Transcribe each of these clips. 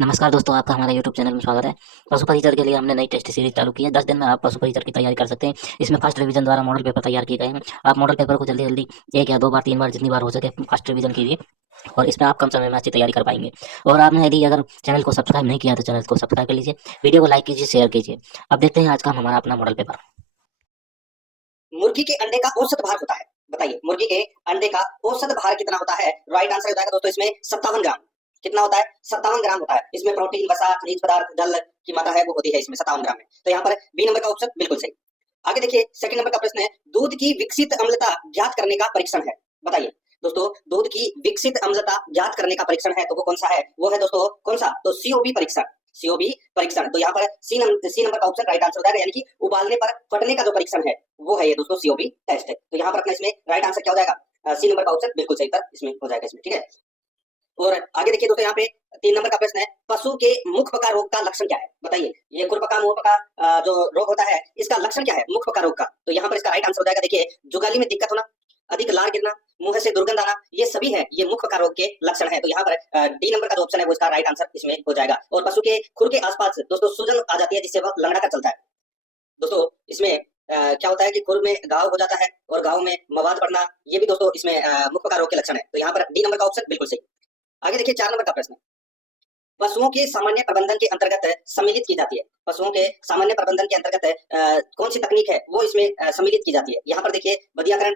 नमस्कार दोस्तों, आपका हमारे YouTube चैनल में स्वागत है। पशु परिचर के लिए हमने नई टेस्ट सीरीज चालू की है। 10 दिन में आप पशु परिचर की तैयारी कर सकते हैं। इसमें फर्स्ट रिवीजन द्वारा मॉडल पेपर तैयार किए गए हैं। आप मॉडल पेपर को जल्दी जल्दी 1 या 2 बार 3 बार जितनी बार हो सके फर्स्ट रिवीजन कीजिए और इसमें आप कम समय में अच्छी तैयारी कर पाएंगे। और आपने यदि अगर चैनल को सब्सक्राइब नहीं किया तो चैनल को सब्सक्राइब कर लीजिए, वीडियो को लाइक कीजिए, शेयर कीजिए। अब देखते हैं आज का हमारा अपना मॉडल पेपर। मुर्गी के अंडे का औसत भार होता है। बताइए मुर्गी के अंडे का औसत भार कितना होता है? राइट आंसर हो जाएगा दोस्तों इसमें 57 ग्राम। कितना होता है? 57 ग्राम होता है। इसमें प्रोटीन, वसा, खनिज पदार्थ, जल की मात्रा है वो होती है इसमें 57 ग्राम में। तो यहाँ पर बी नंबर का ऑप्शन बिल्कुल सही। आगे देखिए सेकंड नंबर का प्रश्न है, दूध की विकसित अम्लता ज्ञात करने का परीक्षण है। बताइए दोस्तों, दूध की विकसित अम्लता ज्ञात करने का परीक्षण है तो वो कौन सा है? वो है दोस्तों कौन सा? तो सीओबी परीक्षण। सीओबी परीक्षण। तो यहाँ पर सी नंबर का ऑप्शन राइट आंसर हो जाएगा, यानी कि उबालने पर फटने का जो परीक्षण है वो है ये दोस्तों सीओबी टेस्ट है। तो यहाँ पर अपना इसमें राइट आंसर क्या हो जाएगा? सी नंबर का ऑप्शन बिल्कुल सही उत्तर इसमें हो जाएगा इसमें, ठीक है। और आगे देखिए दोस्तों, यहाँ पे 3 नंबर का प्रश्न है, पशु के मुख पका रोग का लक्षण क्या है? बताइए ये खुरपका मुंह पका जो रोग होता है इसका लक्षण क्या है मुख पका रोग का? तो यहाँ पर इसका राइट आंसर हो जाएगा, देखिए जुगाली में दिक्कत होना, अधिक लार गिरना, मुंह से दुर्गंध आना, ये सभी है ये मुख पका रोग के लक्षण है। तो यहाँ पर डी नंबर का जो ऑप्शन है वो इसका राइट आंसर इसमें हो जाएगा। और पशु के खुर के आसपास दोस्तों सूजन आ जाती है जिससे वह लंगड़ा कर चलता है। दोस्तों इसमें क्या होता है कि खुर में घाव हो जाता है और घाव में मवाद बढ़ना, ये भी दोस्तों इसमें मुख पका रोग के लक्षण है। तो यहाँ पर डी नंबर का ऑप्शन बिल्कुल सही। आगे देखिए 4 नंबर का प्रश्न, पशुओं के सामान्य प्रबंधन के अंतर्गत सम्मिलित की जाती है। पशुओं के सामान्य प्रबंधन के अंतर्गत कौन सी तकनीक है वो इसमें सम्मिलित की जाती है? यहाँ पर देखिए बधियाकरण,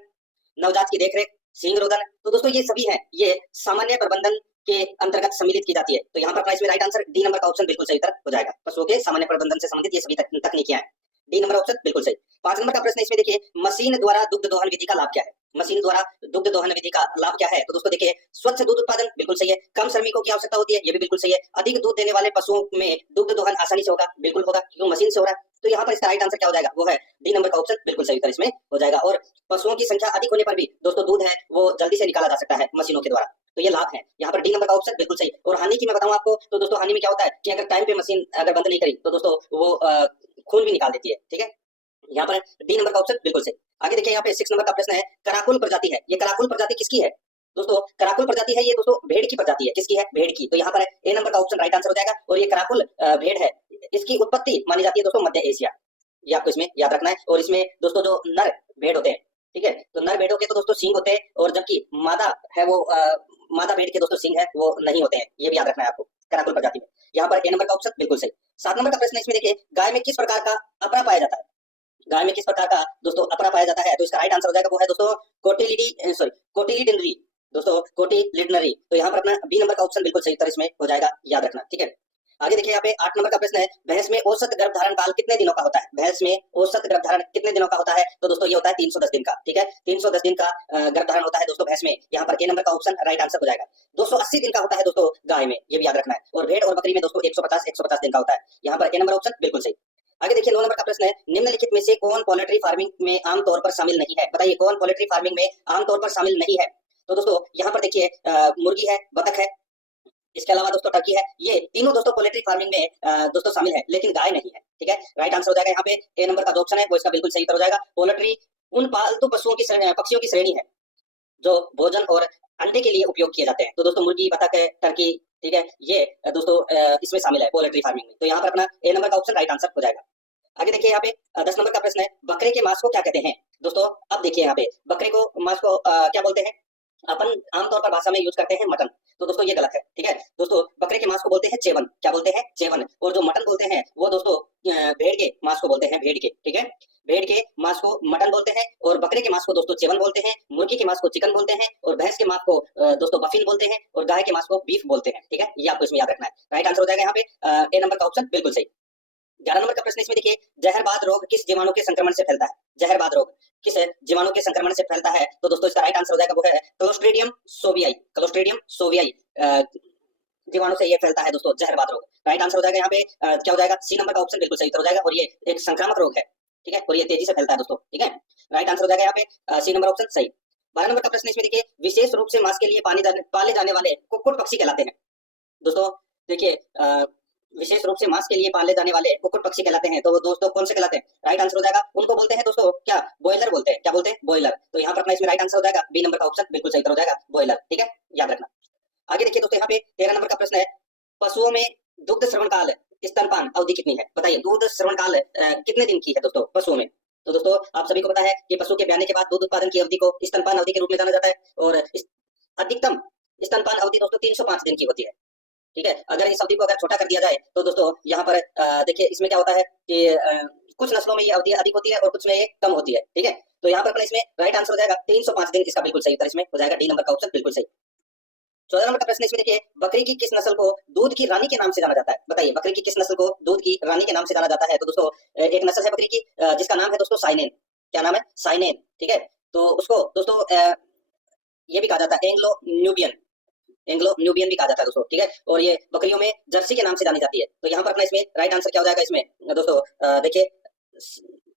नवजात की देखरेख, सींग रोधन। तो दोस्तों ये सभी है ये सामान्य प्रबंधन के अंतर्गत सम्मिलित की जाती है। तो यहाँ पर अपना इसमें राइट आंसर डी नंबर का ऑप्शन बिल्कुल सही उत्तर हो जाएगा। पशुओं के सामान्य प्रबंधन से संबंधित ये सभी तकनीकियां हैं। डी नंबर ऑप्शन बिल्कुल सही। 5 नंबर का प्रश्न इसमें देखिए, मशीन द्वारा दुग्ध दोहन विधि का लाभ क्या है? मशीन द्वारा दुग्ध दोहन विधि का लाभ क्या है? तो दोस्तों देखिए, स्वच्छ दूध उत्पादन बिल्कुल सही है, कम श्रमिकों की आवश्यकता होती है, ये भी बिल्कुल सही है, अधिक दूध देने वाले पशुओं में दुग्ध दोहन आसानी से होगा, बिल्कुल होगा क्योंकि मशीन से हो रहा है। तो यहाँ पर इसका राइट आंसर क्या हो जाएगा? वो है डी नंबर का ऑप्शन बिल्कुल सही उत्तर इसमें हो जाएगा। और पशुओं की संख्या अधिक होने पर भी दोस्तों दूध है वो जल्दी से निकाला जा सकता है मशीनों के द्वारा। तो ये लाभ है, यहाँ पर डी नंबर का ऑप्शन बिल्कुल सही। और हानि की मैं बताऊं आपको तो दोस्तों, हानि में क्या होता है कि अगर टाइम पे मशीन अगर बंद नहीं करी तो दोस्तों वो खून भी निकाल देती है, ठीक है। यहाँ पर डी नंबर का ऑप्शन बिल्कुल सही। आगे देखिए यहाँ पे 6 नंबर का प्रश्न है, कराकुल प्रजाति है, ये कराकुल प्रजाति किसकी है? दोस्तों कराकुल प्रजाति है ये दोस्तों भेड़ की प्रजाति है। किसकी है? भेड़ की। तो यहाँ पर ए नंबर का ऑप्शन राइट आंसर हो जाएगा। और ये कराकुल भेड़ है, इसकी उत्पत्ति मानी जाती है दोस्तों मध्य एशिया, ये आपको इसमें याद रखना है। और इसमें दोस्तों जो नर भेड़ होते हैं, ठीक है, तो नर भेड़ों के तो दोस्तों सींग होते हैं और जबकि मादा है वो मादा भेड़ के दोस्तों सींग है वो नहीं होते हैं, ये भी याद रखना है आपको कराकुल प्रजाति में। यहाँ पर ए नंबर का ऑप्शन बिल्कुल सही। 7 नंबर का प्रश्न इसमें देखिए, गाय में किस प्रकार का अपरा पाया जाता है? गाय में किस प्रकार का दोस्तों अपरा पाया जाता है? तो इसका राइट आंसर हो जाएगा वो है दोस्तों कोटिलिडनरी। दोस्तों कोटिलिडनरी। तो यहाँ पर अपना बी नंबर का ऑप्शन बिल्कुल सही उत्तर इसमें हो जाएगा, याद रखना, ठीक है। आगे देखिए यहाँ पे 8 नंबर का प्रश्न है, भैंस में औसत गर्भधारण काल कितने दिनों का होता है? भैंस में औसत गर्भधारण कितने दिनों का होता है? तो दोस्तों ये होता है 310 दिन का, ठीक है, 310 दिन का गर्भधारण होता है दोस्तों भैंस में। यहाँ पर ए नंबर का ऑप्शन राइट आंसर हो जाएगा। 280 दिन का होता है दोस्तों गाय में, ये भी याद रखना है। और भेड़ और बकरी में दोस्तों 150 दिन का होता है। यहाँ पर ए नंबर ऑप्शन बिल्कुल सही। आगे देखिए 9 नंबर का प्रश्न है, निम्नलिखित में से कौन पोल्ट्री फार्मिंग में आमतौर पर शामिल नहीं है? बताइए कौन पोल्ट्री फार्मिंग में आमतौर पर शामिल नहीं है? तो दोस्तों यहाँ पर देखिए मुर्गी है, बतख है, इसके अलावा दोस्तों टर्की है, ये तीनों दोस्तों पोल्ट्री फार्मिंग में दोस्तों शामिल है, लेकिन गाय नहीं है, ठीक है। राइट आंसर हो जाएगा यहाँ पे ए नंबर का जो ऑप्शन है वो इसका बिल्कुल सही उत्तर हो जाएगा। पोल्ट्री उन पालतू पशुओं की पक्षियों की श्रेणी है जो भोजन और अंडे के लिए उपयोग किए जाते हैं। तो दोस्तों मुर्गी, बतख, टर्की, ठीक है, ये दोस्तों इसमें शामिल है पोल्ट्री फार्मिंग में। तो यहाँ पर अपना ए नंबर का ऑप्शन राइट आंसर हो जाएगा। आगे देखिए यहाँ पे 10 नंबर का प्रश्न है, बकरे के मांस को क्या कहते हैं? दोस्तों अब देखिए यहाँ पे बकरे को मांस को क्या बोलते हैं? अपन आमतौर पर भाषा में यूज करते हैं मटन, तो दोस्तों ये गलत है, ठीक है। दोस्तों बकरे के मांस को बोलते हैं चेवन। क्या बोलते हैं? चेवन। और जो मटन बोलते हैं वो दोस्तों भेड़ के मांस को बोलते हैं, भेड़ के, ठीक है, भेड़ के मांस को मटन बोलते हैं और बकरे के मांस को दोस्तों चेवन बोलते हैं, मुर्गी के मांस को चिकन बोलते हैं और भैंस के मांस को दोस्तों बफिन बोलते हैं और गाय के मांस को बीफ बोलते हैं, ठीक है, ये आपको इसमें याद रखना है। राइट आंसर हो जाएगा यहाँ पे ए नंबर का ऑप्शन बिल्कुल सही। 11 नंबर का प्रश्न इसमें देखिए, जहरबाद रोग किस जीवाणु के संक्रमण से फैलता है? जहरबाद रोग किस जीवाणु के संक्रमण से फैलता है? तो दोस्तों इसका राइट आंसर हो जाएगा वो है क्लोस्ट्रीडियम सोवियाई। क्लोस्ट्रीडियम सोवियाई जीवाणु से ये फैलता है दोस्तों जहरबाद रोग। राइट आंसर हो जाएगा यहाँ पे क्या हो जाएगा? सी नंबर का ऑप्शन बिल्कुल सही उत्तर हो जाएगा। और ये एक संक्रामक रोग है, ठीक है, और ये तेजी से फैलता है दोस्तों, ठीक है। राइट आंसर हो जाएगा यहाँ पे सी नंबर ऑप्शन सही। 12 नंबर का प्रश्न इसमें देखिए, विशेष रूप से मांस के लिए पाले जाने वाले कुक्कुट पक्षी कहलाते हैं। दोस्तों देखिए विशेष रूप से मांस के लिए पाले जाने वाले कुक्कुट पक्षी कहलाते हैं, तो वो दोस्तों कौन से कहलाते हैं? राइट आंसर हो जाएगा, उनको बोलते हैं दोस्तों क्या? बॉयलर बोलते हैं। क्या बोलते हैं? बॉयलर। तो यहाँ पर अपना इसमें राइट आंसर हो जाएगा बी नंबर का ऑप्शन बिल्कुल सही उत्तर हो जाएगा, बॉयलर, ठीक है, याद रखना। आगे देखिए दोस्तों यहाँ पे 13 नंबर का प्रश्न है, पशुओं में दुग्ध श्रवण काल स्तनपान अवधि कितनी है? बताइए, दूध श्रवण काल कितने दिन की है दोस्तों पशुओं में? तो दोस्तों आप सभी को पता है कि पशु के ब्याने के बाद दूध उत्पादन की अवधि को स्तनपान अवधि के रूप में जाना जाता है और अधिकतम स्तनपान अवधि दोस्तों 305 दिन की होती है। ठीक है, अगर इस अवधि को अगर छोटा कर दिया जाए तो दोस्तों यहाँ पर देखिए इसमें क्या होता है कि कुछ नस्लों में ये अवधि अधिक होती है और कुछ में ये कम होती है। ठीक है, तो यहाँ पर अपना इसमें राइट आंसर हो जाएगा 305 दिन, इसका बिल्कुल सही उत्तर इसमें हो जाएगा डी नंबर का ऑप्शन बिल्कुल सही। 14 नंबर का प्रश्न इसमें देखिए, बकरी की किस नस्ल को दूध की रानी के नाम से जाना जाता है? बताइए, बकरी की किस नस्ल को दूध की रानी के नाम से जाना जाता है? तो दोस्तों एक नस्ल है बकरी की जिसका नाम है दोस्तों साइनेन। क्या नाम है? साइनेन। ठीक है, तो उसको दोस्तों ये भी कहा जाता है एंग्लो न्यूबियन, एंग्लो न्यूबियन भी कहा जाता है दोस्तों। ठीक है, और ये बकरियों में जर्सी के नाम से जानी जाती है। तो यहाँ पर अपना इसमें राइट आंसर क्या हो जाएगा इसमें दोस्तों? देखिए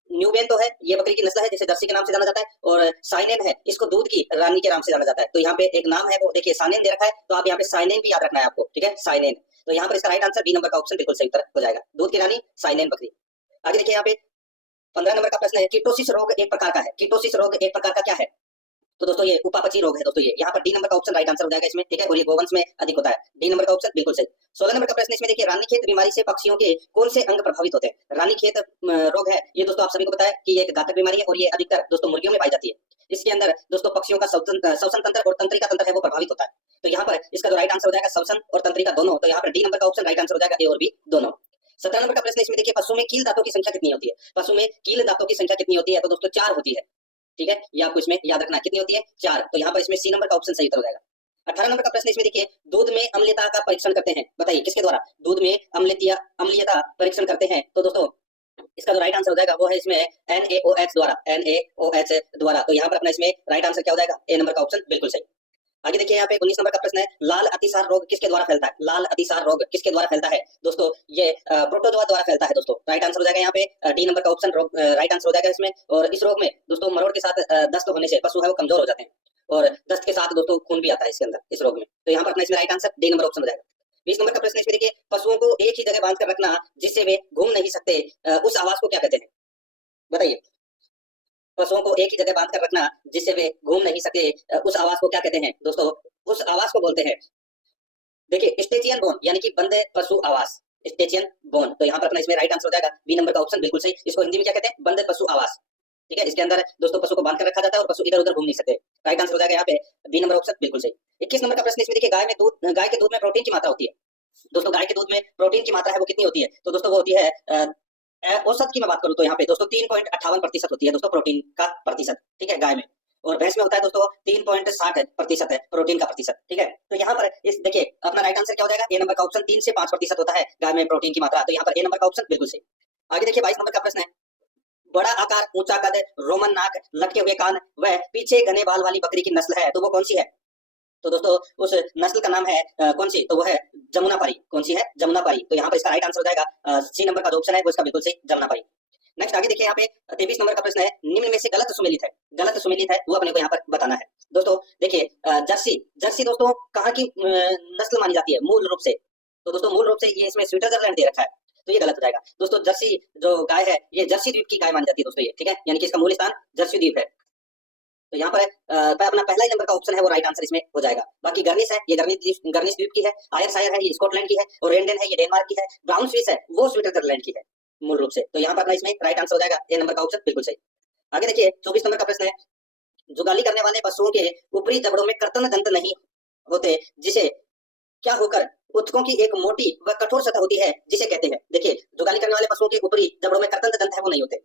न्यूबियन तो है, ये बकरी की नस्ल है जिसे जर्सी के नाम से जाना जाता है, और साइनेन है, इसको दूध की रानी के नाम से जाना जाता है। तो यहाँ पे एक नाम है वो देखिए साइनेन दे रखा है, तो आप यहाँ पे साइनेन भी याद रखना है आपको। ठीक है, साइनेन। तो यहाँ पर इसका राइट आंसर बी नंबर का ऑप्शन बिल्कुल सही उत्तर हो जाएगा, दूध की रानी साइनेन बकरी। आगे देखिए यहाँ पे 15 नंबर का प्रश्न है, कीटोसिस रोग एक प्रकार का है। कीटोसिस रोग एक प्रकार का क्या है? तो दोस्तों ये उपापचयी रोग है दोस्तों, ये यहाँ पर डी नंबर का ऑप्शन राइट आंसर हो जाएगा इसमें। ठीक है, और ये गोवंश में अधिक होता है, डी नंबर का ऑप्शन बिल्कुल सही। 16 नंबर का प्रश्न इसमें देखिए, रानीखेत बीमारी से पक्षियों के कौन से अंग प्रभावित होते हैं? रानीखेत रोग है, ये दोस्तों आप सभी को पता है कि ये एक घातक बीमारी है और ये अधिकतर दोस्तों मुर्गियों में पाई जाती है। इसके अंदर दोस्तों पक्षियों का श्वसन तंत्र और तंत्रिका तंत्र है वो प्रभावित होता है। तो यहाँ पर इसका जो राइट आंसर हो जाएगा श्वसन और तंत्रिका दोनों, तो यहाँ पर डी नंबर का ऑप्शन राइट आंसर हो जाएगा, ए और बी दोनों। 17 नंबर का प्रश्न इसमें देखिए, पशु में कील दांतों की संख्या कितनी होती है? पशु में कील दांतों की संख्या कितनी होती है? तो दोस्तों 4 होती है। ठीक है, ये आपको इसमें याद रखना है, कितनी होती है? 4। तो यहाँ पर इसमें सी नंबर का ऑप्शन सही उत्तर हो जाएगा। 18 नंबर का प्रश्न इसमें देखिए, दूध में अम्लता का परीक्षण करते हैं, बताइए किसके द्वारा दूध में अम्लीयता परीक्षण करते हैं? तो दोस्तों इसका जो राइट आंसर हो जाएगा वो है इसमें NaOH द्वारा, NaOH द्वारा। तो यहाँ पर अपना इसमें राइट आंसर क्या हो जाएगा? ए नंबर का ऑप्शन बिल्कुल सही। आगे देखिए यहाँ पे 19 नंबर का प्रश्न है, लाल अतिसार रोग किसके द्वारा फैलता है? लाल अतिसार रोग किसके द्वारा फैलता है? दोस्तों ये प्रोटोजोआ द्वारा फैलता है दोस्तों। राइट आंसर हो जाएगा यहाँ पे डी नंबर का ऑप्शन राइट आंसर हो जाएगा इसमें। और इस रोग में दोस्तों मरोड़ के साथ दस्त होने से पशु है वो कमजोर हो जाते हैं, और दस्त के साथ दोस्तों खून भी आता है इसके अंदर इस रोग में। तो यहाँ पर अपना इसमें right answer D number option हो जाएगा। 20 नंबर का प्रश्न इसमें देखिए, पशुओं को एक ही जगह बांध कर रखना जिससे वे घूम नहीं सकते, उस आवास को क्या कहते हैं? बताइए, पशुओं को एक ही जगह बांध कर रखना जिससे वे घूम नहीं सकते, उस आवास को क्या कहते हैं? दोस्तों उस आवास को बोलते हैं देखिए स्टेचियन बोन, यानी कि बंद पशु आवास, स्टेचियन बोन। तो यहाँ पर अपना इसमें राइट आंसर हो जाएगा बी नंबर का ऑप्शन बिल्कुल सही। इसको हिंदी में क्या कहते हैं? बंद पशु आवास। ठीक है, इसके अंदर दोस्तों पशु को बांध कर रखा जाता है और पशु इधर उधर घूम नहीं सकते। राइट आंसर हो जाएगा यहाँ पे बी नंबर ऑप्शन बिल्कुल सही। 21 नंबर का प्रश्न इसमें देखिए, गाय के दूध में प्रोटीन की मात्रा होती है। दोस्तों गाय के दूध में प्रोटीन की मात्रा है वो कितनी होती है? तो दोस्तों वो होती है औसत की मैं बात करूं तो यहाँ पे दोस्तों 3.58% होती है दोस्तों प्रोटीन का प्रतिशत। ठीक है, गाय में, और भैंस में होता है दोस्तों 3.60% है प्रोटीन का प्रतिशत। ठीक है, तो यहाँ पर इस देखिए अपना राइट आंसर क्या हो जाएगा? ए नंबर का ऑप्शन 3 से 5% होता है गाय में प्रोटीन की मात्रा। तो यहाँ पर ए नंबर का ऑप्शन बिल्कुल सही। आगे देखिए 22 नंबर का प्रश्न है, बड़ा आकार, ऊंचा कद, रोमन नाक, लटके हुए कान व पीछे घने बाल वाली बकरी की नस्ल है, तो वो कौन सी है? तो दोस्तों उस नस्ल का नाम है कौन सी? तो वो है जमुनापारी। कौन सी है? जमुनापारी। तो यहाँ पर इसका राइट आंसर हो जाएगा सी नंबर का जो ऑप्शन है वो इसका बिल्कुल सही, जमुनापारी। नेक्स्ट आगे देखिए यहाँ पे 23 नंबर का प्रश्न है, निम्न में से गलत सुमेलित है, गलत सुमेलित है वो अपने को यहाँ पर बताना है। दोस्तों देखिए जर्सी दोस्तों कहाँ की नस्ल मानी जाती है मूल रूप से? तो दोस्तों मूल रूप से ये इसमें स्विट्जरलैंड दे रखा है, तो ये गलत हो जाएगा दोस्तों। जर्सी जो गाय है ये जर्सी द्वीप की गाय मानी जाती है दोस्तों ये। ठीक है, यानी कि इसका मूल स्थान जर्सी द्वीप है। तो यहाँ पर अपना पहला ही नंबर का ऑप्शन है वो राइट आंसर इसमें हो जाएगा। बाकी गर्निस है, ये गर्निस द्वीप की है, आयरशायर है ये स्कॉटलैंड की है, और रेंडेन है ये डेनमार्क की है, ब्राउन स्विस है वो स्विट्जरलैंड की है मूल रूप से। तो यहाँ पर अपना इसमें राइट आंसर हो जाएगा ए नंबर का ऑप्शन बिल्कुल सही। आगे देखिए 24 नंबर का प्रश्न है, जुगाली करने वाले पशुओं के ऊपरी जबड़ों में कर्तन दंत नहीं होते, जिसे क्या होकर उत्तकों की एक मोटी व कठोर सतह होती है जिसे कहते हैं? देखिए जुगाली करने वाले पशुओं के ऊपरी जबड़ों में कर्तन दंत है वो नहीं होते,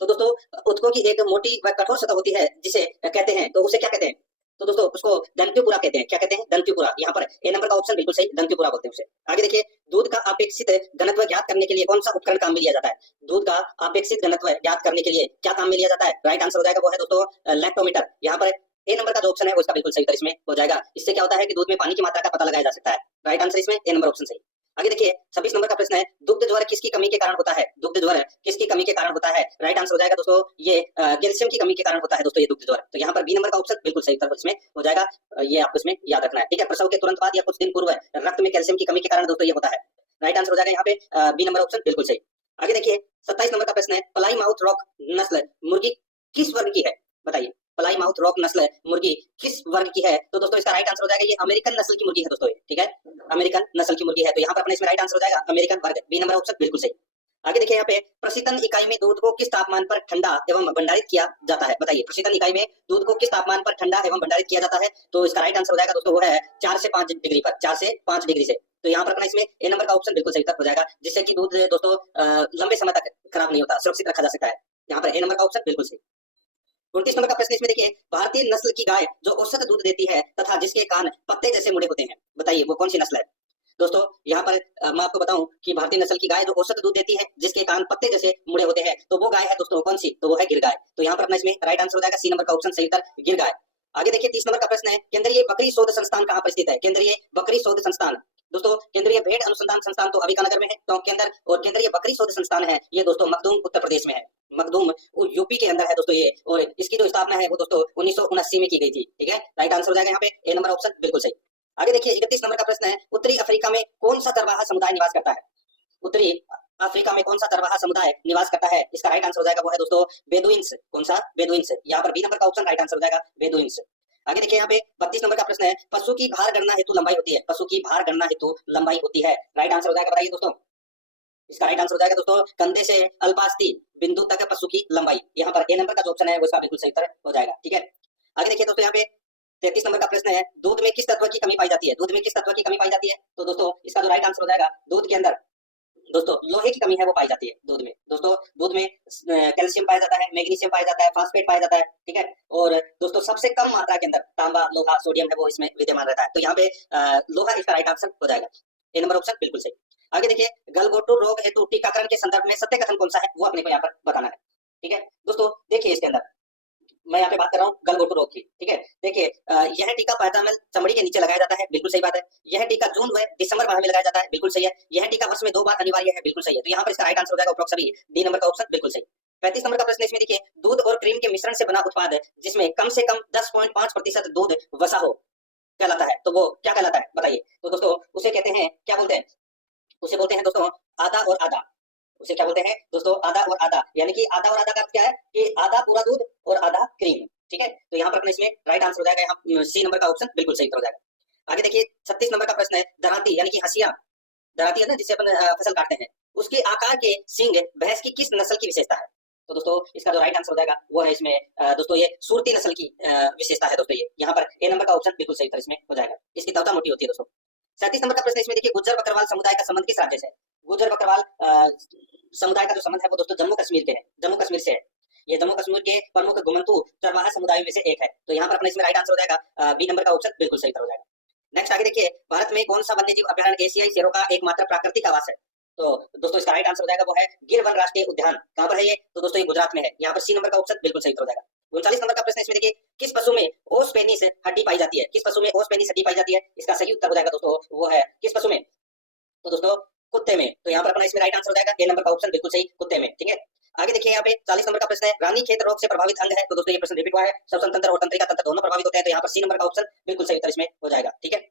तो दोस्तों उत्तकों की एक मोटी व कठोर सतह होती है जिसे कहते हैं, तो उसे क्या कहते हैं? तो दोस्तों उसको दंत्युपुरा कहते हैं। क्या कहते हैं? दंत्युपुरा। यहाँ पर ए नंबर का ऑप्शन बिल्कुल सही, दंत्युपुरा बोलते हैं उसे। आगे देखिए, दूध का अपेक्षित घनत्व ज्ञात करने के लिए कौन सा उपकरण काम में लिया जाता है? दूध का अपेक्षित घनत्व ज्ञात करने के लिए क्या काम में लिया जाता है? राइट आंसर हो जाएगा वो है दोस्तों लैक्टोमीटर। यहाँ पर ए नंबर का जो ऑप्शन है वो इसका बिल्कुल सही उत्तर इसमें हो जाएगा। इससे क्या होता है कि दूध में पानी की मात्रा का पता लगाया जा सकता है। राइट आंसर इसमें ए नंबर ऑप्शन सही। आगे देखिए 26 नंबर का प्रश्न है, दुग्ध ज्वर किसकी कमी के कारण होता है? दुग्ध ज्वर किसकी कमी के कारण होता है? राइट आंसर हो जाएगा दोस्तों ये कैल्शियम की कमी के कारण होता है दोस्तों ये दुग्ध ज्वर। तो यहाँ पर बी नंबर का ऑप्शन बिल्कुल सही उत्तर इसमें हो जाएगा, ये आपको इसमें याद रखना है। ठीक है, प्रसव के तुरंत बाद या कुछ दिन पूर्व रक्त में कैल्शियम की कमी के कारण दोस्तों ये होता है। राइट आंसर हो जाएगा यहाँ पे बी नंबर ऑप्शन बिल्कुल सही। आगे देखिए 27 नंबर का प्रश्न है, प्लाई माउथ रॉक नस्ल मुर्गी किस वर्ग की है? बताइए, प्लाईमाउथ रॉक नस्ल मुर्गी किस वर्ग की है? तो दोस्तों इसका राइट आंसर हो जाएगा ये अमेरिकन नस्ल की मुर्गी है दोस्तों, ठीक है, अमेरिकन नस्ल की मुर्गी है। तो यहाँ पर अपने इसमें राइट आंसर हो जाएगा अमेरिकन वर्ग, बी नंबर ऑप्शन बिल्कुल सही। आगे देखिए यहाँ पे प्रशीतन इकाई में दूध को किस तापमान पर ठंडा एवं भंडारित किया जाता है? बताइए प्रशीतन इकाई में दूध को किस तापमान पर ठंडा एवं भंडारित किया जाता है? तो इसका राइट आंसर हो जाएगा दोस्तों वो है 4 से 5 डिग्री पर, 4 से 5 डिग्री से। तो यहाँ पर अपना इसमें ए नंबर का ऑप्शन बिल्कुल सही उत्तर हो जाएगा, जिससे कि दूध दोस्तों लंबे समय तक खराब नहीं होता, सुरक्षित रखा जा सकता है। यहाँ पर ए नंबर का ऑप्शन बिल्कुल सही। 29 नंबर का प्रश्न इसमें देखिए, भारतीय नस्ल की गाय जो औसत दूध देती है तथा जिसके कान पत्ते जैसे मुड़े होते हैं, बताइए वो कौन सी नस्ल है? दोस्तों यहाँ पर मैं आपको बताऊं कि भारतीय नस्ल की गाय जो औसत दूध देती है जिसके कान पत्ते जैसे मुड़े होते हैं, तो वो गाय है दोस्तों कौन सी? तो वो है गिर गाय। तो यहाँ पर अपना इसमें राइट आंसर हो जाएगा सी नंबर का ऑप्शन सही उत्तर गिर गाय। आगे देखिए 30 नंबर का प्रश्न है, केंद्रीय बकरी शोध संस्थान कहाँ पर स्थित है? केंद्रीय बकरी शोध संस्थान दोस्तों, केंद्रीय भेड़ अनुसंधान संस्थान तो अभिकानगर में है टोंक के अंदर, और केंद्रीय बकरी शोध संस्थान है ये दोस्तों मखदूम उत्तर प्रदेश में है, मखदूम यूपी के अंदर है दोस्तों ये, और इसकी जो स्थापना है वो दोस्तों 1979 में की गई थी, ठीक है। राइट आंसर हो जाएगा यहाँ पे ए नंबर ऑप्शन बिल्कुल सही। आगे देखिए 31 नंबर का प्रश्न है, उत्तरी अफ्रीका में कौन सा चरवाहा समुदाय निवास करता है? उत्तरी अफ्रीका में कौन सा चरवाहा समुदाय निवास करता है? इसका राइट आंसर हो जाएगा वो है दोस्तों बेदुइन्स। कौन सा? बेदुइन्स। यहाँ पर बी नंबर का ऑप्शन राइट आंसर हो जाएगा बेदुइन्स। आगे देखिए यहाँ पे 32 नंबर का प्रश्न है, पशु की भार गणना हेतु लंबाई होती है, पशु की भार गणना हेतु लंबाई होती है, राइट आंसर हो जाएगा बताइए दोस्तों। इसका राइट आंसर हो जाएगा दोस्तों कंधे से अल्पास्ति बिंदु तक पशु की लंबाई। यहाँ पर ए नंबर का जो ऑप्शन है वो इसका बिल्कुल सही उत्तर हो जाएगा, ठीक है। आगे देखिए दोस्तों यहाँ पे 33 नंबर का प्रश्न है, दूध में किस तत्व की कमी पाई जाती है? दूध में किस तत्व की कमी पाई जाती है? तो दोस्तों इसका जो राइट आंसर हो जाएगा दूध के अंदर दोस्तों लोहे की कमी है वो पाई जाती है दूध में। दोस्तों दूध में कैल्शियम पाया जाता है, मैग्नीशियम पाया जाता है, फास्फेट पाया जाता है, ठीक है। और दोस्तों सबसे कम मात्रा के अंदर तांबा, लोहा, सोडियम है वो इसमें विद्यमान रहता है। तो यहाँ पे लोहा इसका राइट आंसर हो जाएगा, ए नंबर ऑप्शन बिल्कुल सही। आगे देखिए गलघोटू रोग हेतु टीकाकरण के संदर्भ में सत्य कथन कौन सा है वो अपने को यहाँ पर बताना है, ठीक है। दोस्तों देखिए इसके अंदर मैं यहाँ पे बात कर रहा हूँ गलघोटू रोग की, ठीक है। देखिए यह टीका पैराथर्मल चमड़ी के नीचे लगाया जाता है, बिल्कुल सही बात है। यह टीका जून व दिसंबर माह में लगाया जाता है, बिल्कुल सही है। यह टीका वर्ष में 2 बार अनिवार्य है, बिल्कुल सही है। तो यहाँ पर इसका राइट आंसर हो जाएगा अप्रोक्सीमेटली डी नंबर का ऑप्शन बिल्कुल सही। 35 नंबर का प्रश्न इसमें देखिए, दूध और क्रीम के मिश्रण से बना उत्पाद जिसमें कम से कम 10.5% दूध वसा हो कहलाता है, तो वो क्या कहलाता है बताइए? तो दोस्तों उसे कहते हैं, क्या बोलते हैं? उसे बोलते हैं दोस्तों आधा और आधा। उसे क्या बोलते हैं दोस्तों? आधा और आधा, यानी कि आधा और आधा का अर्थ क्या है कि आधा पूरा दूध और आधा क्रीम, ठीक है। तो यहाँ पर अपने इसमें राइट आंसर हो जाएगा यहाँ सी नंबर का ऑप्शन बिल्कुल सही हो जाएगा। आगे देखिए 36 नंबर का प्रश्न है, दराती यानी कि हंसिया, दराती है ना जिससे अपन फसल काटते हैं, उसके आकार के सींग भैंस की किस नस्ल की विशेषता है? तो दोस्तों इसका जो राइट आंसर हो जाएगा वो है इसमें दोस्तों ये सूरती नस्ल की विशेषता है दोस्तों ये। यहाँ पर ए नंबर का ऑप्शन बिल्कुल सही इसमें हो जाएगा, इसकी त्वचा मोटी होती है दोस्तों। 37 नंबर का प्रश्न इसमें देखिए, गुज्जर बकरवाल समुदाय का संबंध किस राज्य से है? गुज्जर बकरवाल समुदाय का जो संबंध है वो दोस्तों जम्मू कश्मीर के है, जम्मू कश्मीर से है। ये जम्मू कश्मीर के प्रमुख घुमंतू चरवाहा समुदाय में से एक है। तो यहाँ पर अपने इसमें राइट आंसर हो जाएगा बी नंबर का ऑप्शन बिल्कुल सही हो जाएगा। नेक्स्ट आगे देखिए, भारत में कौन सा वन्यजीव अभ्यारण्य एशियाई शेरों का एकमात्र प्राकृतिक आवास है? तो दोस्तों इसका राइट आंसर हो जाएगा वो है गिर वन राष्ट्रीय उद्यान। कहाँ पर है ये? तो दोस्तों ये गुजरात में है। यहाँ पर सी नंबर का ऑप्शन बिल्कुल सही हो जाएगा। 39 नंबर का प्रश्न इसमें देखिए, किस पशु में ओस पेनिस हड्डी पाई जाती है? किस पशु में ओस पेनिस हड्डी पाई जाती है? इसका सही उत्तर हो जाएगा दोस्तों वो है किस पशु में? तो दोस्तों कुत्ते में। तो यहाँ पर अपना इसमें राइट आंसर हो जाएगा ए नंबर का ऑप्शन बिल्कुल सही, कुत्ते में, ठीक है। आगे देखिए यहाँ पे 40 नंबर का प्रश्न है, रानीखेत रोग से प्रभावित अंग है। तो दोस्तों ये प्रश्न रिपीट हुआ है, श्वसन तंत्र और तंत्रिका तंत्र दोनों प्रभावित होते हैं। तो यहाँ पर सी नंबर का ऑप्शन बिल्कुल सही उत्तर इसमें हो जाएगा, ठीक है।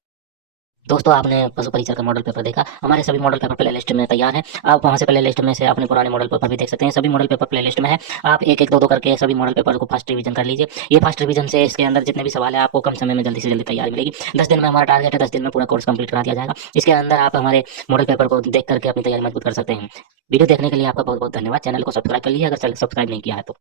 दोस्तों आपने पशु परिचर का मॉडल पेपर देखा, हमारे सभी मॉडल पेपर प्ले लिस्ट में तैयार है। आप वहां से प्ले लिस्ट में से अपने पुराने मॉडल पेपर भी देख सकते हैं। सभी मॉडल पेपर प्ले लिस्ट में है। आप एक एक दो करके सभी मॉडल पेपर को फर्स्ट रिवीजन कर लीजिए। ये फर्स्ट रिवीजन से इसके अंदर जितने भी सवाल है आपको कम समय में जल्दी से जल्दी तैयारी मिलेगी। 10 दिन में हमारा टारगेट है, 10 दिन में पूरा कोर्स कंप्लीट करा दिया जाएगा। इसके अंदर आप हमारे मॉडल पेपर को देख करके अपनी तैयारी मजबूत कर सकते हैं। वीडियो देखने के लिए आपका बहुत बहुत धन्यवाद। चैनल को सब्सक्राइब कर लीजिए अगर सब्सक्राइब नहीं किया है तो।